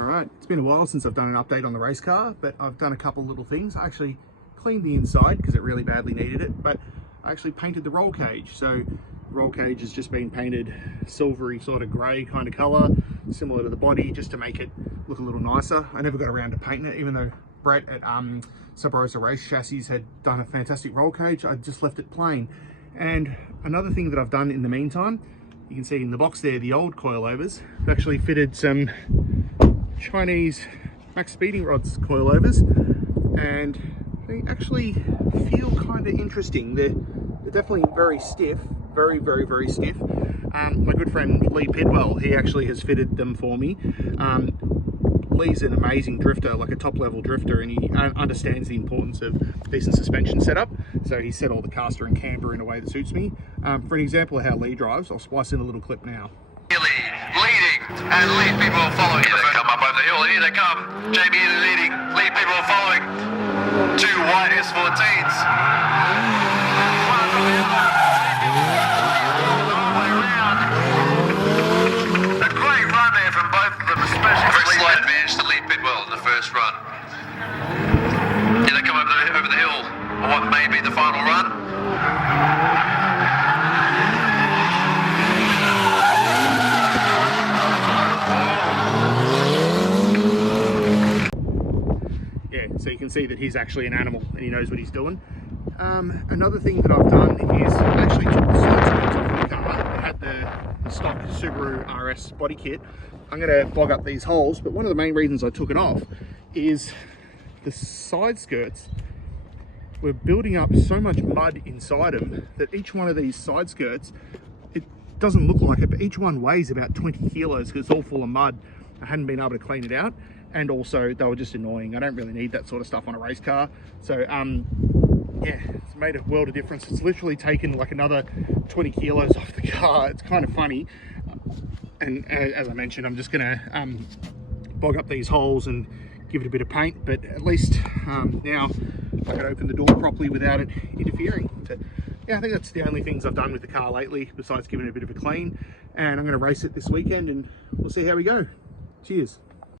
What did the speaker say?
Alright, it's been a while since I've done an update on the race car, but I've done a couple little things. I actually cleaned the inside because it really badly needed it, but I actually painted the roll cage. So the roll cage has just been painted silvery sort of grey kind of colour, similar to the body, just to make it look a little nicer. I never got around to painting it, even though Brett at Subaru Race Chassis had done a fantastic roll cage. I just left it plain. And another thing that I've done in the meantime, you can see in the box there, the old coilovers. I've actually fitted some Chinese max speeding rods coilovers, and they actually feel kind of interesting. They're definitely very stiff, very stiff. My good friend Leigh Pidwell, he actually has fitted them for me. Leigh's an amazing drifter, like a top level drifter, and he understands the importance of decent suspension setup. So he set all the caster and camber in a way that suits me. For an example of how Leigh drives, I'll splice in a little clip now. Leading, and Leigh Pidwell following. Here they come up over the hill, here they come. Jamie leading, Leigh Pidwell following. Two white S14s. A great run there from both of them, especially very slight advantage to Leigh Pidwell in the first run. Here they come over the hill on what may be the final run. So you can see that he's actually an animal and he knows what he's doing. Another thing that I've done is actually took the side skirts off the car. It had the stock Subaru RS body kit. I'm going to bog up these holes, but one of the main reasons I took it off is the side skirts were building up so much mud inside them that each one of these side skirts, it doesn't look like it, but each one weighs about 20 kilos because it's all full of mud. I hadn't been able to clean it out, and also they were just annoying. I don't really need that sort of stuff on a race car. So yeah, it's made a world of difference. It's literally taken like another 20 kilos off the car. It's kind of funny. And as I mentioned, I'm just gonna bog up these holes and give it a bit of paint, but at least now I can open the door properly without it interfering. So, yeah, I think that's the only things I've done with the car lately, besides giving it a bit of a clean. And I'm gonna race it this weekend and we'll see how we go. Cheers.